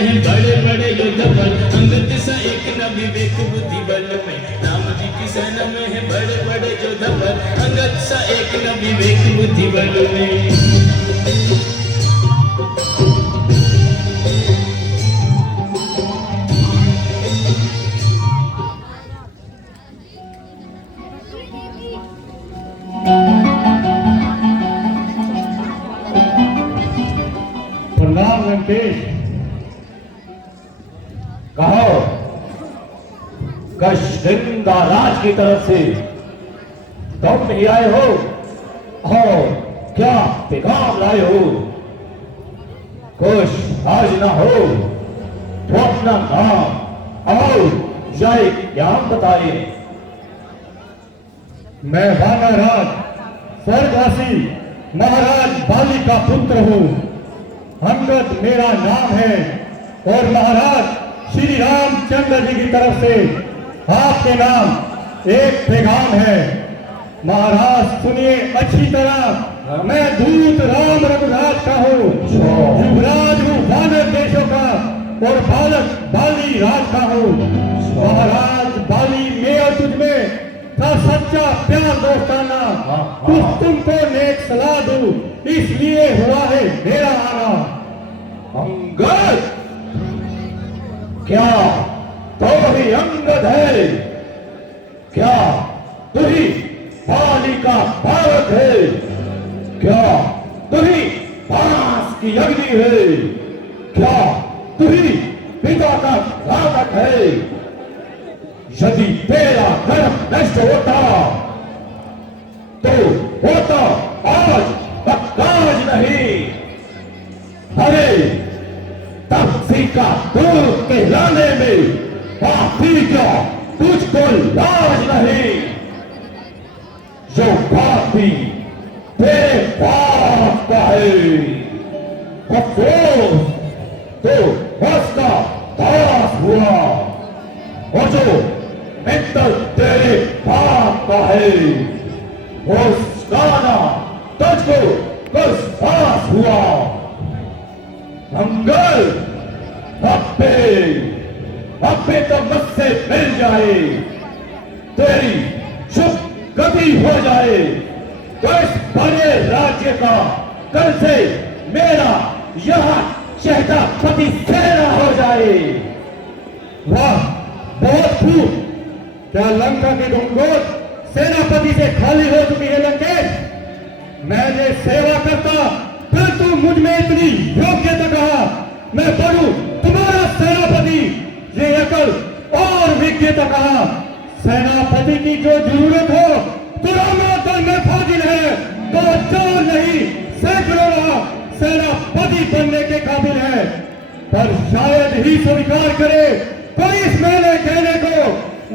में है बड़े बड़े योद्धा बल, अंगद सा एक न विवेक बुद्धि बल में। राम जी की सेना में है बड़े बड़े योद्धा बल, अंगद सा एक न विवेक बुद्धि बल में। प्रणाम लंकेश। कहो, कश्मिंदा राज की तरफ से तुम नहीं आए हो और क्या पैगाम लाए हो? कुछ आज ना हो तो अपना नाम और या ज्ञान बताए। मैं वानरराज स्वर्गवासी महाराज बाली का पुत्र हूँ। अंगद मेरा नाम है और महाराज श्री रामचंद्र जी की तरफ से आपके नाम एक पैगाम है। महाराज सुनिए अच्छी तरह, मैं दूत राम रघुराज का हूँ, युवराज हूँ वानर देशों का और बालक बाली राज का हूँ। महाराज बाली मैं और तुझ में था सच्चा प्यार दोस्ताना, कुछ तुमको नेक सलाह दूं इसलिए हुआ है मेरा आना। अंगद, क्या तो ही अंगद है? क्या तू ही बाली का बालक है? क्या तू ही बांस की अग्नि है? क्या तू ही पिता का घातक है? यदि तेरा धर्म नष्ट होता तो होता आज बकाज नहीं। अरे तपसी का दूध कहलाने में पापी क्या तुझको लाज नहीं? जो पापी तेरे बाप का है अफसोस तो उसका दास हुआ, और जो मित्तर तेरे बाप का है उसका ना तुझको कुछ पास हुआ। मंगल अबे तो मुझसे मिल जाए, तेरी शुभ गति हो जाए तो इस बड़े राज्य का कल से मेरा यहाँ चहता पति सेना हो जाए। वाह, बहुत खूब। क्या लंका की गंगोट सेनापति से खाली हो चुकी है लंकेश? मैंने सेवा करता फिर तू मुझ में इतनी योग्यता कहा मैं बनूं तुम्हारा सेनापति, ये अकल और विज्ञता कहा। सेनापति की जो जरूरत हो तुरामातल में फाजिल है तो चोर नहीं सैकड़ों सेनापति बनने के काबिल है। पर शायद ही स्वीकार करे कोई इस मेले कहने को,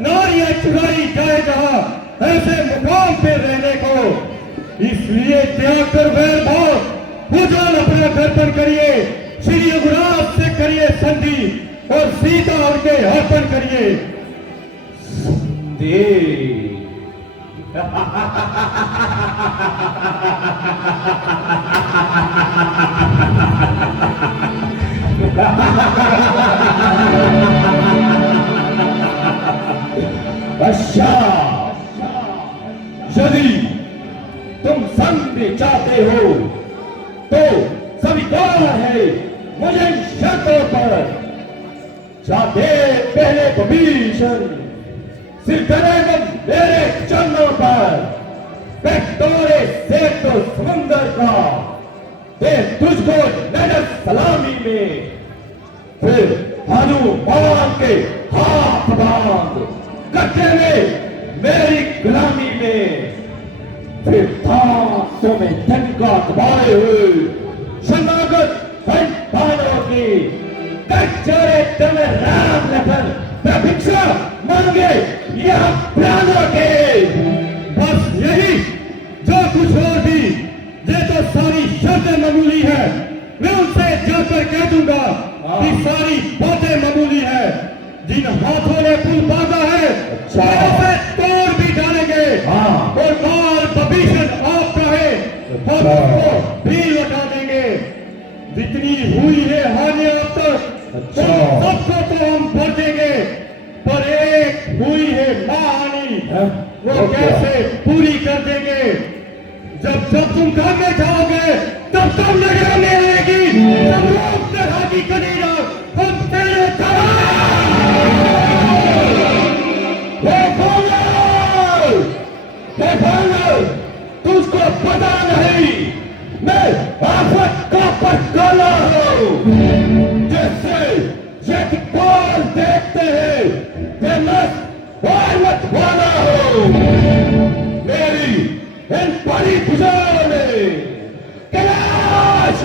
नारियां चुराई जाए जहां ऐसे मुकाम पे रहने को। इसलिए त्याग कर वैर भाव उजाल अपना दर्पण करिए, श्री रघुराज से करिए संधि और सीता उनके अर्पण करिए। संधि अच्छा, यदि तुम संधि चाहते हो तो स्वीकार है मुझे शर्तों पर। चाहते पहले विभीषण सिर करेगा मेरे चरणों पर, तोरे से तो समुंदर का दे तुझको नजर सलामी में, फिर हनुमान के हाथ बांध कट्टे में मेरी गुलामी में, फिर दांतों में डंका दबाए हुए शरणागत संतानों की कच्चरे तमे राम लखन प्रभिक्षा मांगे यह प्राणों के। बस यही, जो कुछ और भी ये तो सारी शर्तें मामूली है। मैं उनसे जाकर कह दूंगा कि सारी बातें मामूली है। जिन हाथों ने पुल बांधा है उसे तोड़ भी डालेंगे और माल विभीषण आपका है हम उसको भी लौटा देंगे। जितनी हुई है हानि अब तक सबको तो हम भर देंगे, पर एक हुई है महाहानि, वो कैसे पूरी कर देंगे? जब जब तुम घर में जाओगे तब तब नजर में आएगी, जब लोग तरह की करेगा हम तेरे तुझको पता नहीं, मैं आफत का पटकाला हूँ, जैसे यज्ञपाल देखते हैं मैं मत और मत वाला हूँ। मेरी इन बड़ी भुजाओं ने कैलाश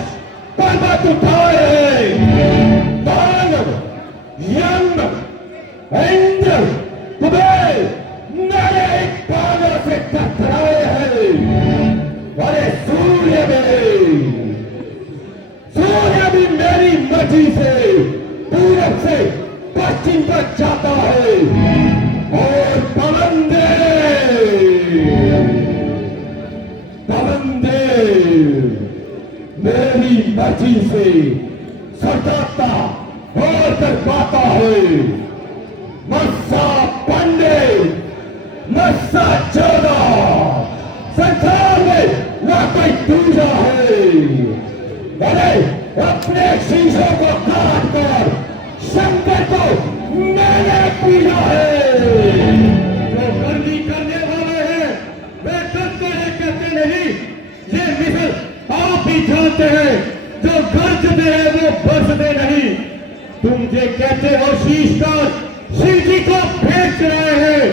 पर्वत उठाए हैं, दानव यम इंद्र कुबेर मेरे बालों से टकराए हैं। अरे सूर्य भी मेरी मर्जी से पूरब से पश्चिम तक जाता है, और पवन देव मेरी मर्जी से सटाता और करवाता है। मस्सा पंडित मस्सा चौदा संसार में ना कोई दूजा है। अरे अपने शीशों को काट कर शंकर को मैंने पूजा है। जो गर्मी करने वाले हैं वे कहते नहीं, ये मिसल आप भी जानते हैं, जो गरजते हैं वो बरसते नहीं। तुम ये कहते हो शीश का शिव जी को बेच रहे हैं,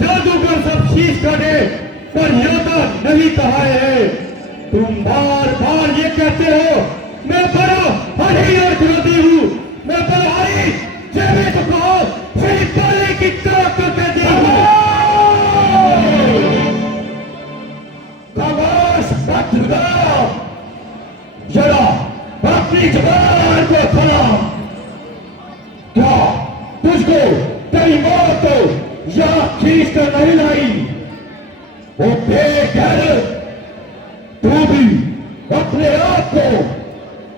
जादूगर सब शीश काटे पर योद्धा नहीं कहा है। तुम बार बार ये कहते हो मैं बड़ा हरी और विरोधी हूँ, मैं बड़ा हरी जैसे तो कहो श्री काली की तरह तो कहते हो। जरा अपनी जबान को थाम। क्या तुझको तेरी मौत तो यहाँ खींच कर नहीं लाई? वो बेगैरत तू भी अपने आप को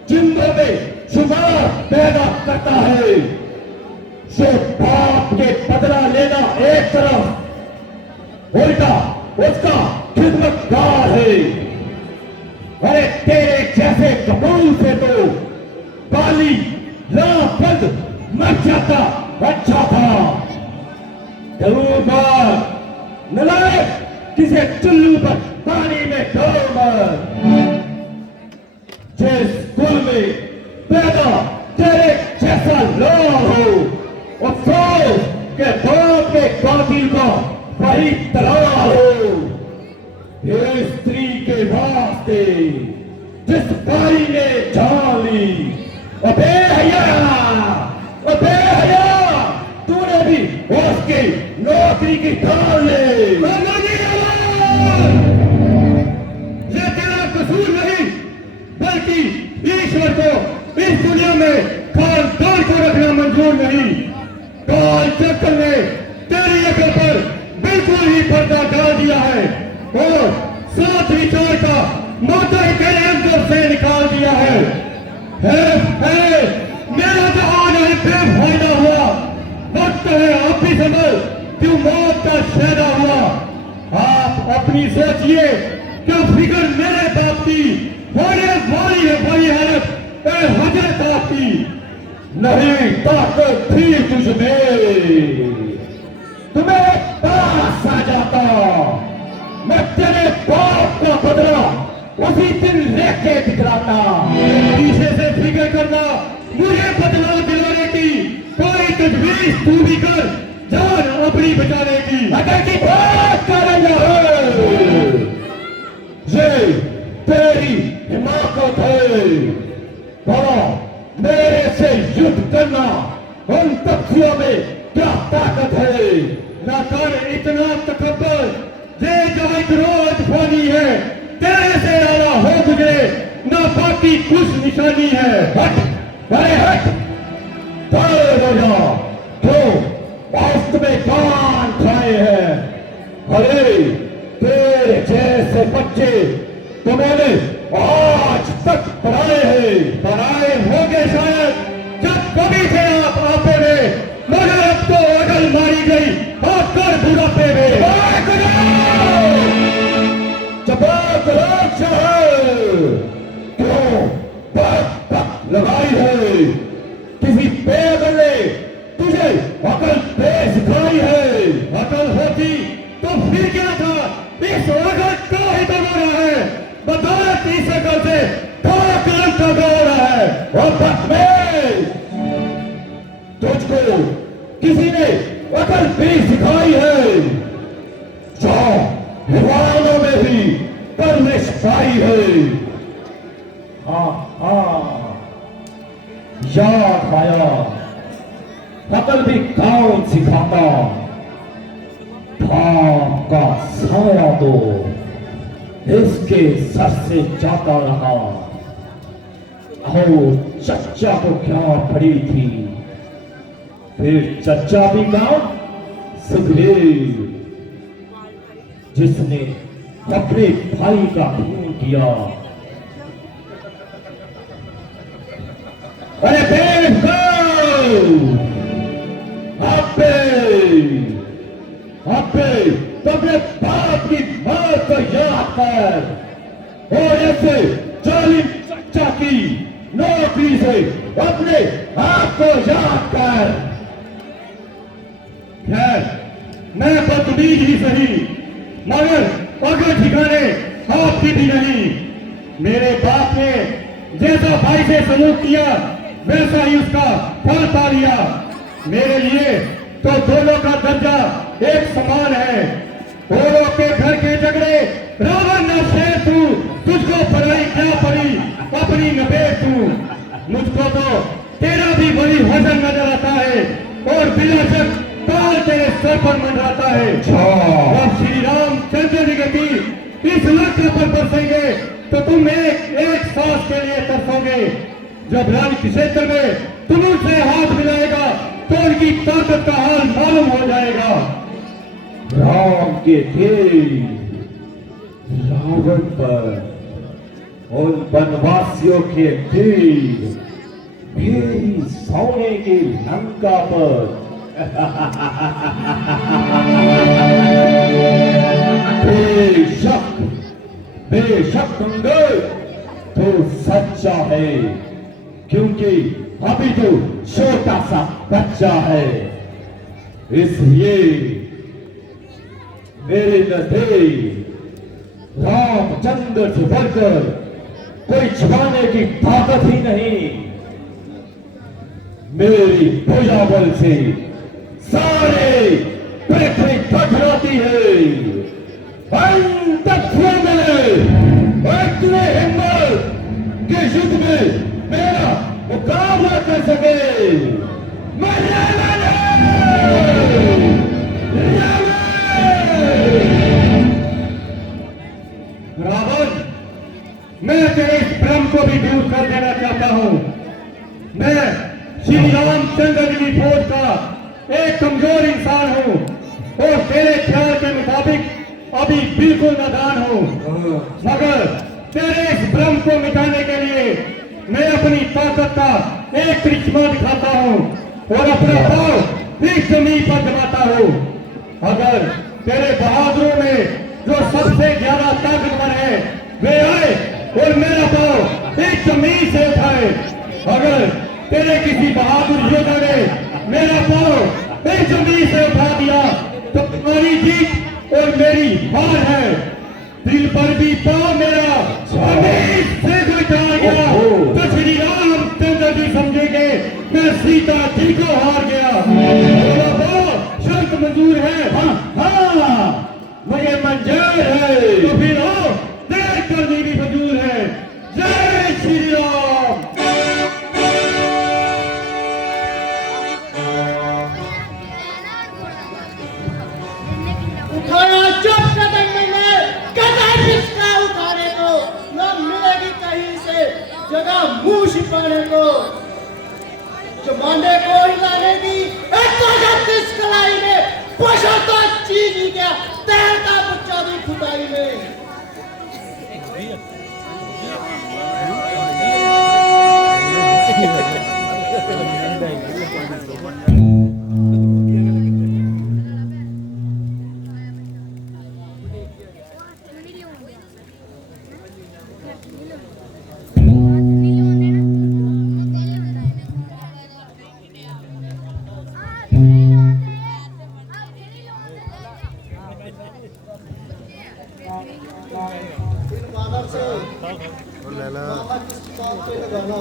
जिंदों में शुमार पैदा करता है। जो बाप के बदला लेना एक तरफ, उल्टा उसका खिदमतगार है। अरे तेरे जैसे कपूर से तो काली लापद मर जाता अच्छा था। जरूर बात नलायक किसे चुल्लू पर पानी में डालो मत। जिस कुल में पैदा तेरे जैसा लाल हो, अफसोस के बाप के कातिल का वही दलाल हो। ये स्त्री के वास्ते जिस भाई ने जान ली, अबे हया तूने भी उसकी नौकरी की ठान ले। ये तेरा कसूर नहीं, बल्कि ईश्वर को इस दुनिया में खानदान को रखना मंजूर नहीं। काल चक्र ने तेरी अकल पर बिल्कुल ही पर्दा डाल दिया है और सात विचार का मोटा तेरे अंदर से निकाल दिया है। मेरा जहान है बेफायदा हुआ, वक्त है आप भी संभल क्यों मौत का शहरा हुआ। आप अपनी सोचिए क्या फिक्र मेरे बाप की होने वाली है बड़ी हालत हजरत आपकी। नहीं ताकत थी तुझमें, तुम्हें पास आ जाता, मैं तेरे बाप का बदला उसी दिन लेके दिखलाता। पीछे से फिक्र करना मुझे बदलाव दिलाने की कोई तजवीज तू भी कर, जान अपनी बचाने की अगर की बात करेंगे ये तेरी हिमाकत है। बोलो मेरे से युद्ध करना उन तख्तियों में क्या ताकत है? न कर इतना तकब्बर, ये जो एक रोज फानी है, तेरे से आला हो गुजरे न बाकी कुछ निशानी है। हट अरे हट क्यों औस्त में कान खाए हैं? अरे तेरे जैसे बच्चे तो मैंने आज तक पढ़ाए हैं, पढ़ाए होंगे शायद जब कभी थे और बदतमीज, तुझको किसी ने अकल भी सिखाई है? जाओ, हिवानों में भी परवरिश पाई है। हाँ हाँ, याद आया, अकल भी कौन सिखाता? बाप का साया तो इसके सर से जाता रहा। और चच्चा को क्या पड़ी थी? फिर चच्चा भी गांव सुखदेव, जिसने अपने भाई का खून किया। अरे देखो, अबे तो अपने बाप की मौत को याद कर और ऐसे जालिम चच्चा की नौकरी से अपने आप को याद कर। खैर, मैं बदतमीज ही सही, मगर अगर ठिकाने आपकी भी नहीं। मेरे बाप ने जैसा भाई से सलूक किया, वैसा ही उसका फल पा लिया। मेरे लिए तो दोनों का दर्जा एक समान है। दोनों के घर के झगड़े, रावण न शेर तू, तुझको पढ़ाई क्या पड़ी, अपनी नबेड़ तू। मुझको तो तेरा भी बड़ी वजन नजर आता है और बिना शक काल तेरे सर पर मंडराता है। और श्री राम चंद्र जी की इस लक्ष्य पर बरसेंगे तो तुम एक सांस के लिए तरसोगे। जब रण क्षेत्र में तुम उनसे हाथ मिलाएगा तो उनकी ताकत का हाल मालूम हो जाएगा। राम के तेज रावण पर, उन वनवासियों के तेज मेरी सोने की लंका पर। बेशक मंगल तो सच्चा है, क्योंकि अभी तो छोटा सा बच्चा है। इसलिए मेरे नजदीक रामचंद्र से बढ़कर कोई छुपाने की ताकत ही नहीं। मेरी भुजा बल से सारे पृथ्वी टकराती है। इतने हिम्मत के युद्ध में मेरा मुकाबला कर सके। रावण, मैं तेरे इस भ्रम को भी दूर कर देना चाहता हूं। मैं श्री रामचंद्र जी की फौज का एक कमजोर इंसान हूं और तेरे ख्याल के मुताबिक अभी बिल्कुल नादान हूं। मगर तेरे इस भ्रम को मिटाने के लिए मैं अपनी ताकत का एक करिश्मा दिखाता हूं और अपना पांव इस जमीन पर जमाता हूं। अगर तेरे बहादुरों में जो सबसे ज्यादा ताकतवर है वे आए और मेरा पांव इस जमीन से उठाए। अगर तेरे किसी बहादुर योद्धा ने मेरा पांव इस जमीन से उठा दिया तो तुम्हारी जीत और मेरी हार है। दिल पर भी पांव मेरा जमीन से कोई डाल गया तो श्री रामचंद्र जी समझेंगे मैं सीता जी को हार गया। शर्त मंजूर है? हाँ, मुझे मंजूर है। तो फिर आओ, देर करनी भी मंजूर है। जय श्री राम। उठाया जब कदम मैंने कदम इसका उठाने को, न मिलेगी कहीं से जगह मुंह छिपाने को। जमाने को हिलाने की इस कलाई में बशता चीज ही क्या तैरता बच्चा भी खुदाई में। इन बादल से वहाँ किस बात पे लगाना,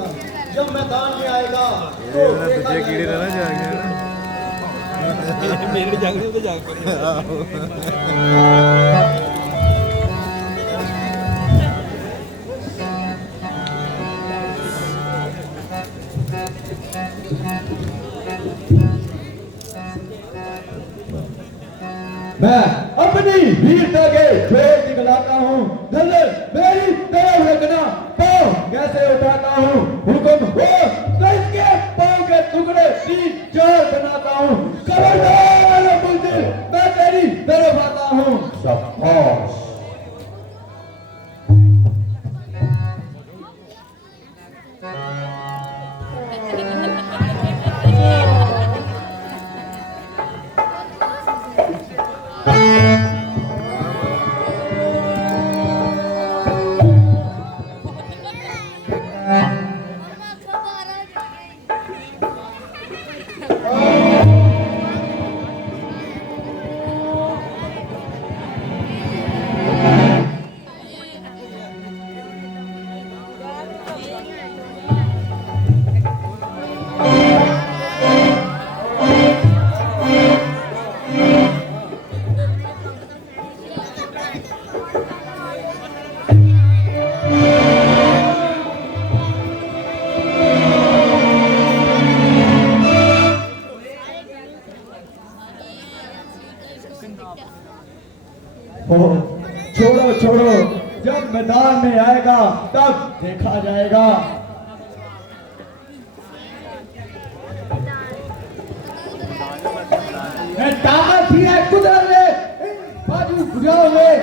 जब मैदान में आएगा तो देखा जाएगा। मेरे जागने तो जाग मैं अपनी वीरता के जोर दिखलाता हूँ, धन्य मेरी तरफ रखना, पाँव कैसे उठाता हूँ, हुक्म हो तो इसके पाँव के टुकड़े 3-4 बनाता हूँ, खबरदार बुलबुल, मैं तेरी तरफ आता हूँ। शाबाश। छोड़ो छोड़ो, जब मैदान में आएगा तब देखा जाएगा। ताकत ही है कुदरत में, बाजू बुझाओ में।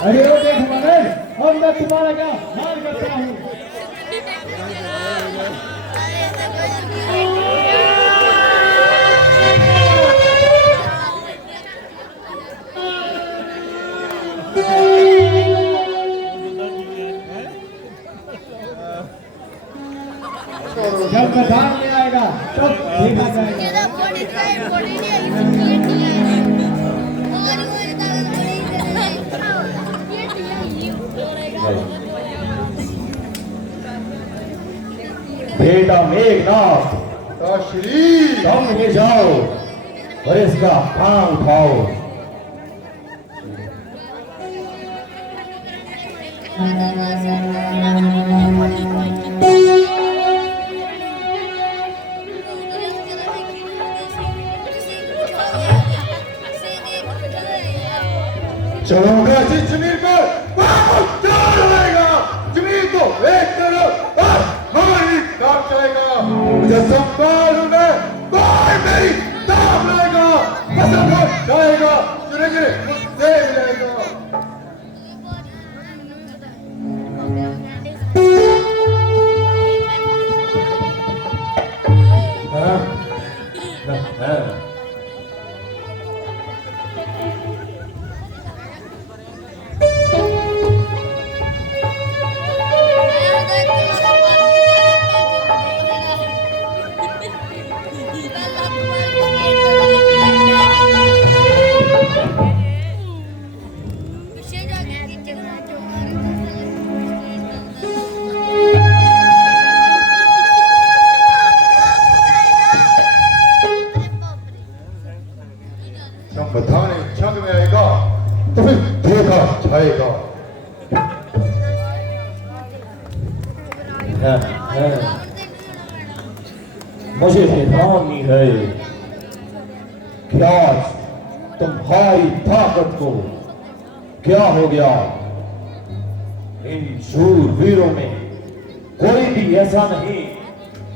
अरे वो देख हमारे, और मैं तुम्हारा क्या हाल करता हूँ। जब मैदान में आएगा तब देखा जाएगा। बेटा मेघनाथ, तुम ये जाओ और इसका काम उठाओ। चलोगा जिस जमीन पर वापस चलेगा, जमीन को एक तरफ और हमारी काम चलेगा। मुझे संभाल में कोई मेरी दाम रहेगा, कसम जाएगा, चुनेंगे मुझसे मिलेगा। बताने जंग में आएगा तो फिर देखा जाएगा। मुझे हैरानी है क्या तुम्हारी ताकत को क्या हो गया। इन शूरवीरों में कोई भी ऐसा नहीं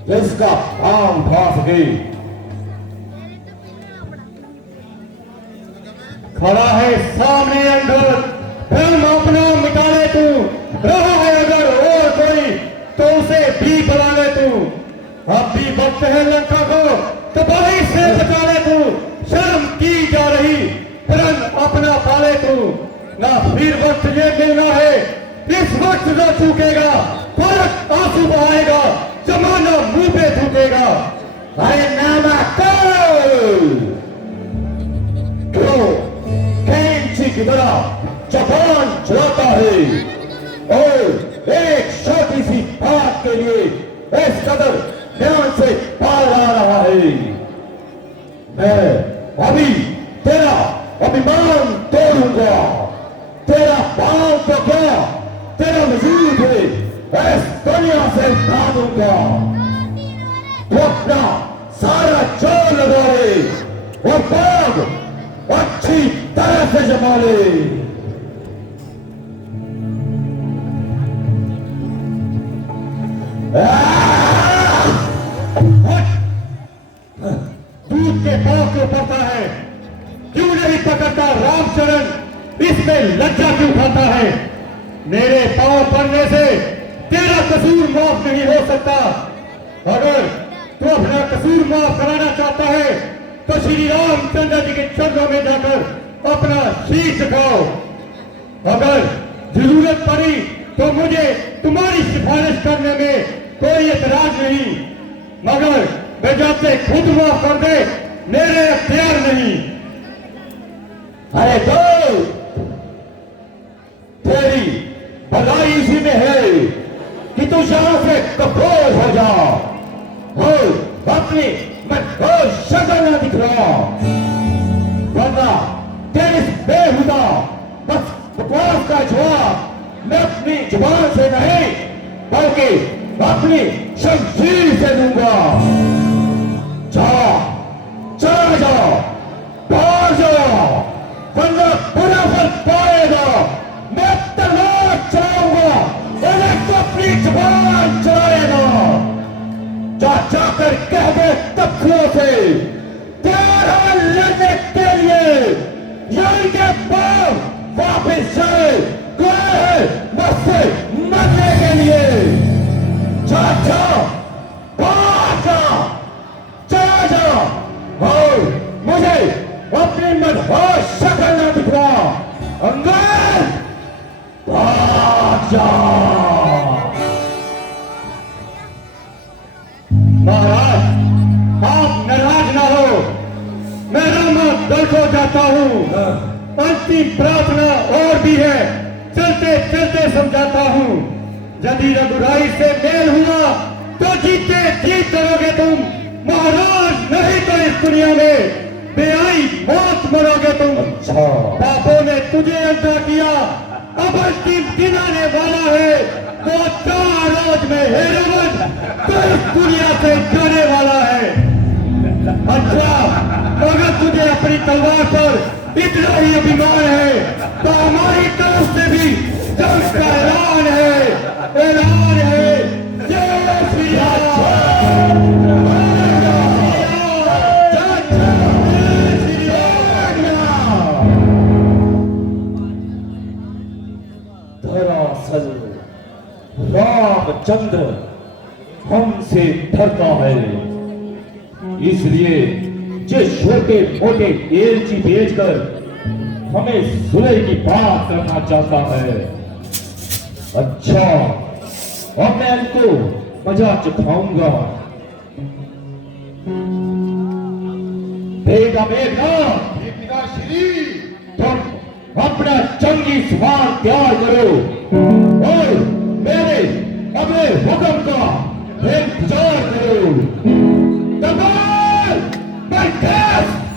जिसका काम उठा सके। खड़ा है सामने अंदर, फिल्म अपना मिटा ले तू, रहा है अगर और कोई तो उसे भी बुला ले तू। अब भी वक्त है लंका को तबाही से बचा ले तू, शर्म की जा रही प्रण अपना पाले तू। ना फिर वक्त ये मिलना है, इस वक्त न चूकेगा, फर्क आंसू बहाएगा, जमाना मुंह पे थूकेगा। अरे नामा क्यों की तरह जबान चलाता है और एक छोटी सी बात के लिए इस कदर ध्यान से पार आ रहा है। मैं अभी तेरा अभिमान तोड़ूंगा, तेरा पांव तो क्या तेरा वजूद है इस दुनिया से उठा दूंगा। तो अपना सारा जोर लगा ले और बाग अच्छी तरह से जमा ले। दूध के पांव क्यों पड़ता है, क्यों नहीं पकड़ता रामचरण, इसमें लज्जा क्यों खाता है। मेरे पांव पड़ने से तेरा कसूर माफ नहीं हो सकता। अगर तू अपना कसूर माफ कराना चाहता है तो श्री रामचंद्र जी के चरणों में जाकर अपना शीश झुकाओ। अगर जरूरत पड़ी तो मुझे तुम्हारी सिफारिश करने में कोई एतराज नहीं, मगर बजाते खुद माफ कर दे मेरे अख्तियार नहीं। अरे तो तेरी भलाई इसी में है कि तू यहां से कठोर हो जा, हो अपनी मन को शक्ल न दिखला, वरना तेरे इस बेहुदा बस बकवास का जवाब मैं अपनी जुबान से नहीं बल्कि अपनी शमशीर से दूंगा। जा चला जा, बाहर जा, वरना बुरा फल पाएगा। मैं तलवार चलाऊंगा और एक तो अपनी जुबान चलाएगा। जा जाकर कह दे तबकों से तेरा लड़ने के लिए यही के पांव वापिस जाए, गए हैं मुझसे मरने के लिए। जा जा, बाहर जा, चला जा और मुझे अपनी मदहोश शक्ल न दिखला। अंग्रेज भाग जा। महाराज आप नाराज ना हो, मैं रामा दल को जाता हूँ। अंतिम प्रार्थना और भी है, चलते चलते समझाता हूँ। यदि रघुराई से मेल हुआ तो जीते जीत करोगे तुम महाराज, नहीं तो इस दुनिया में बेआई मौत मरोगे तुम। अच्छा पापों ने तुझे अंधा किया, अब अंतिम दिन आने वाला है तो 4 रोज में हेरोवन तो इस दुनिया से जाने वाला है। अच्छा अगर तुझे अपनी तलवार पर इतना ही अभिमान है तो हमारी तरफ से भी जंग का ऐलान है, ऐलान है। जय श्री राम। दरअसल रामचंद्र हमसे डरता है, इसलिए जिस छोटे मोटे एलची भेजकर हमें सुलह की बात करना चाहता है। अच्छा अब मैं इनको मजा चखाऊंगा। बेटा बेटा तुम अपना जंगी सवार तैयार करो और मेरे अगले हुक्म का इंतजार करो। तबाल बर्खास्त